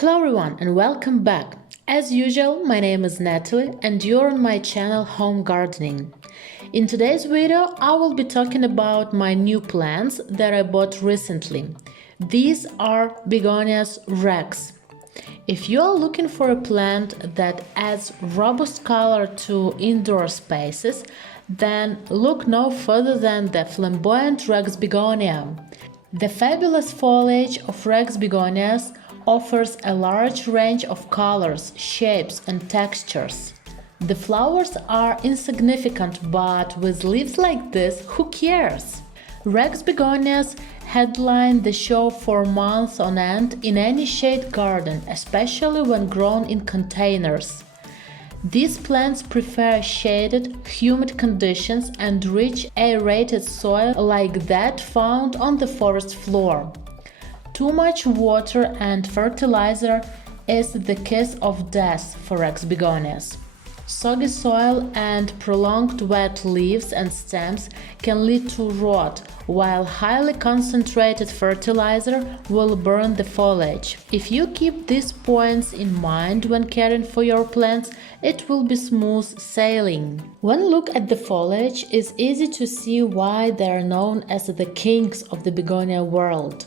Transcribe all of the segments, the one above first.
Hello everyone and welcome back. As usual, my name is Natalie and you're on my channel Home Gardening. In today's video, I will be talking about my new plants that I bought recently. These are Begonias Rex. If you're looking for a plant that adds robust color to indoor spaces, then look no further than the flamboyant Rex Begonia. The fabulous foliage of Rex Begonias offers a large range of colors, shapes and textures. The flowers are insignificant, but with leaves like this, who cares? Rex Begonias headline the show for months on end in any shade garden, especially when grown in containers. These plants prefer shaded, humid conditions and rich, aerated soil like that found on the forest floor. Too much water and fertilizer is the kiss of death for Rex Begonias. Soggy soil and prolonged wet leaves and stems can lead to rot, while highly concentrated fertilizer will burn the foliage. If you keep these points in mind when caring for your plants, it will be smooth sailing. One look at the foliage is easy to see why they are known as the kings of the begonia world.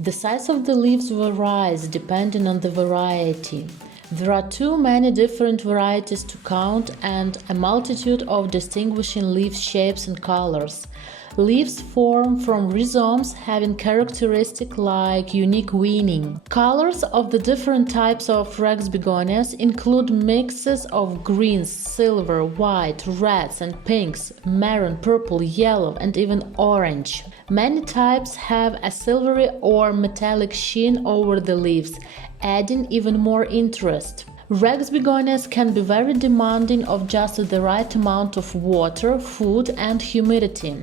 The size of the leaves varies depending on the variety. There are too many different varieties to count and a multitude of distinguishing leaf shapes and colors. Leaves form from rhizomes having characteristics like unique veining. Colors of the different types of Rex Begonias include mixes of greens, silver, white, reds and pinks, maroon, purple, yellow and even orange. Many types have a silvery or metallic sheen over the leaves, adding even more interest. Rex Begonias can be very demanding of just the right amount of water, food and humidity.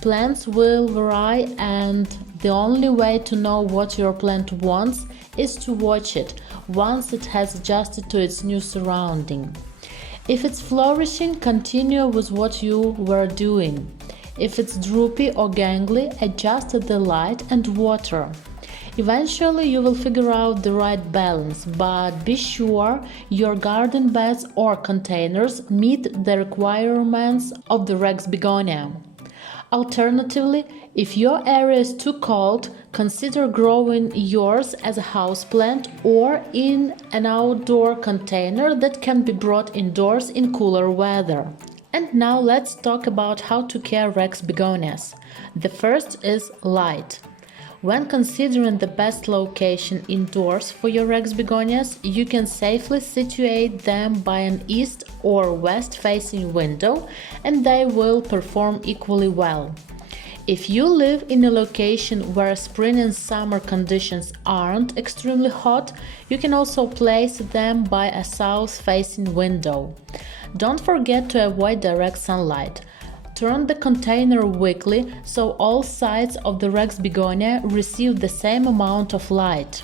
Plants will vary and the only way to know what your plant wants is to watch it once it has adjusted to its new surrounding. If it's flourishing, continue with what you were doing. If it's droopy or gangly, adjust the light and water. Eventually you will figure out the right balance, but be sure your garden beds or containers meet the requirements of the Rex Begonia. Alternatively, if your area is too cold, consider growing yours as a houseplant or in an outdoor container that can be brought indoors in cooler weather. And now let's talk about how to care Rex Begonias. The first is light. When considering the best location indoors for your Rex Begonias, you can safely situate them by an east or west facing window and they will perform equally well. If you live in a location where spring and summer conditions aren't extremely hot, you can also place them by a south facing window. Don't forget to avoid direct sunlight. Turn the container weekly so all sides of the Rex Begonia receive the same amount of light.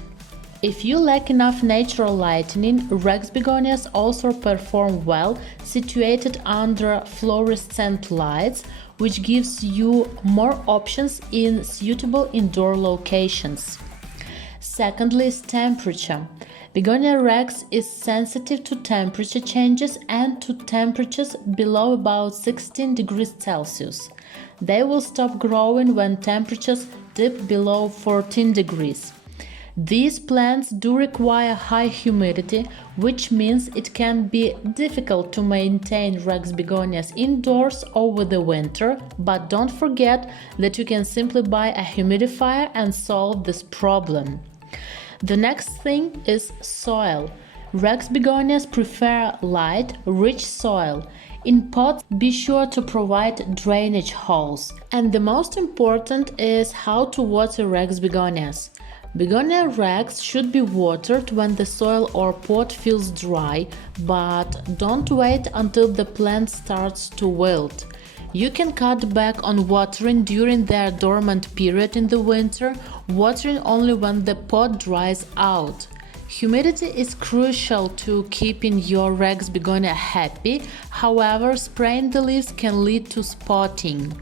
If you lack enough natural lighting, Rex Begonias also perform well situated under fluorescent lights, which gives you more options in suitable indoor locations. Secondly is temperature. Begonia Rex is sensitive to temperature changes and to temperatures below about 16 degrees Celsius. They will stop growing when temperatures dip below 14 degrees. These plants do require high humidity, which means it can be difficult to maintain Rex Begonias indoors over the winter, but don't forget that you can simply buy a humidifier and solve this problem. The next thing is soil. Rex Begonias prefer light, rich soil. In pots, be sure to provide drainage holes. And the most important is how to water Rex Begonias. Begonia Rex should be watered when the soil or pot feels dry, but don't wait until the plant starts to wilt. You can cut back on watering during their dormant period in the winter, watering only when the pot dries out. Humidity is crucial to keeping your Rex Begonia happy, however, spraying the leaves can lead to spotting.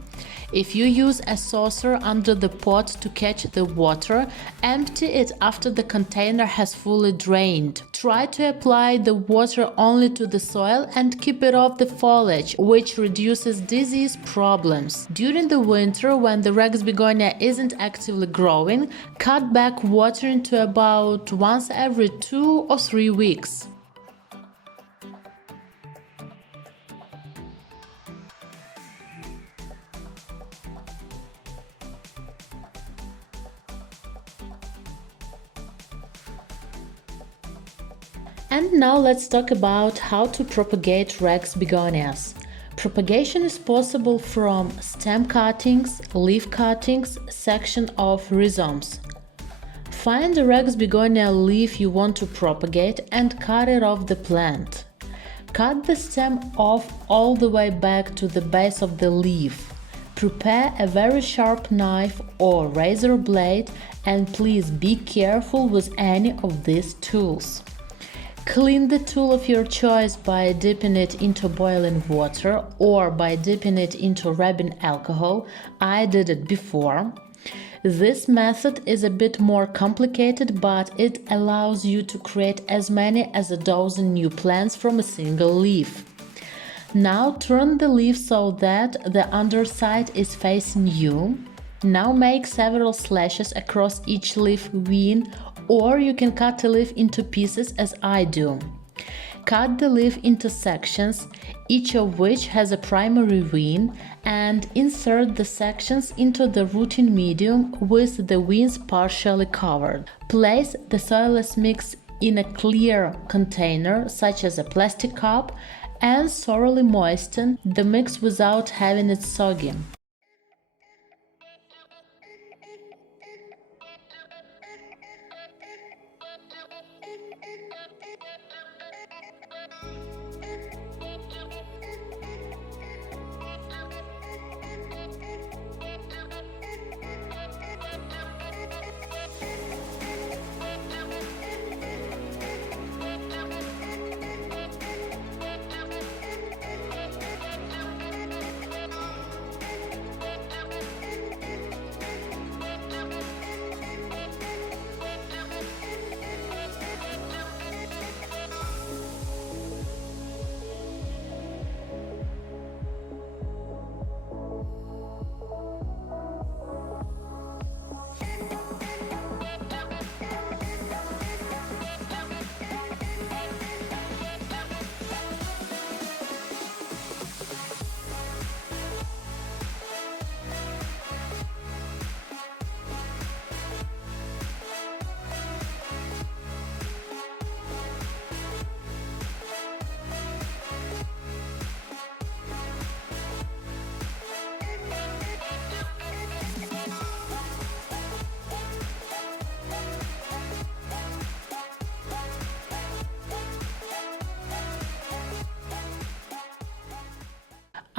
If you use a saucer under the pot to catch the water, empty it after the container has fully drained. Try to apply the water only to the soil and keep it off the foliage, which reduces disease problems. During the winter, when the Rex begonia isn't actively growing, cut back watering to about once every 2 or 3 weeks. And now let's talk about how to propagate Rex begonias. Propagation is possible from stem cuttings, leaf cuttings, section of rhizomes. Find the Rex begonia leaf you want to propagate and cut it off the plant. Cut the stem off all the way back to the base of the leaf. Prepare a very sharp knife or razor blade, and please be careful with any of these tools. Clean the tool of your choice by dipping it into boiling water or by dipping it into rubbing alcohol. I did it before. This method is a bit more complicated, but it allows you to create as many as a dozen new plants from a single leaf. Now turn the leaf so that the underside is facing you. Now make several slashes across each leaf vein, or you can cut the leaf into pieces as I do. Cut the leaf into sections, each of which has a primary vein, and insert the sections into the rooting medium with the veins partially covered. Place the soilless mix in a clear container, such as a plastic cup, and thoroughly moisten the mix without having it soggy.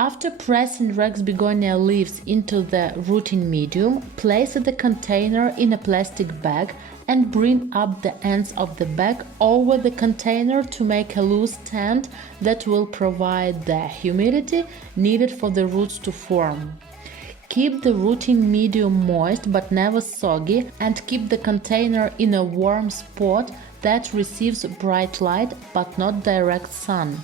After pressing Rex begonia leaves into the rooting medium, place the container in a plastic bag and bring up the ends of the bag over the container to make a loose tent that will provide the humidity needed for the roots to form. Keep the rooting medium moist but never soggy, and keep the container in a warm spot that receives bright light but not direct sun.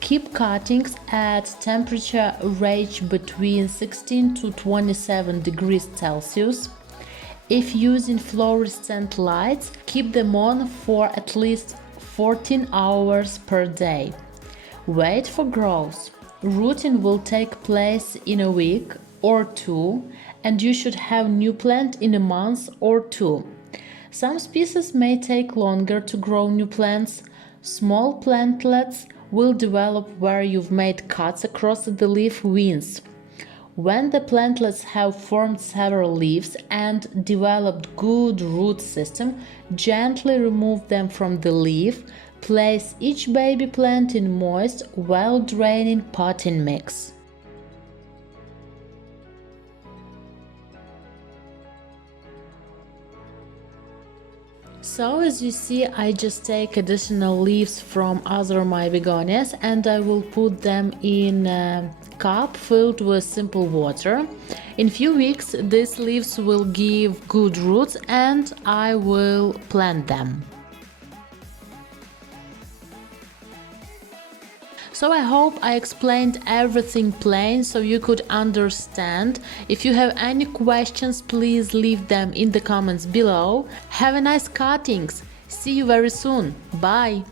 Keep cuttings at temperature range between 16 to 27 degrees Celsius. If using fluorescent lights, keep them on for at least 14 hours per day. Wait for growth. Rooting will take place in a week or two, and you should have new plant in a month or two. Some species may take longer to grow new plants. Small plantlets will develop where you've made cuts across the leaf veins. When the plantlets have formed several leaves and developed good root system, gently remove them from the leaf. Place each baby plant in moist, well-draining potting mix. So as you see, I just take additional leaves from other my begonias and I will put them in a cup filled with simple water. In few weeks these leaves will give good roots and I will plant them. So I hope I explained everything plain so you could understand. If you have any questions, please leave them in the comments below. Have a nice cuttings. See you very soon. Bye.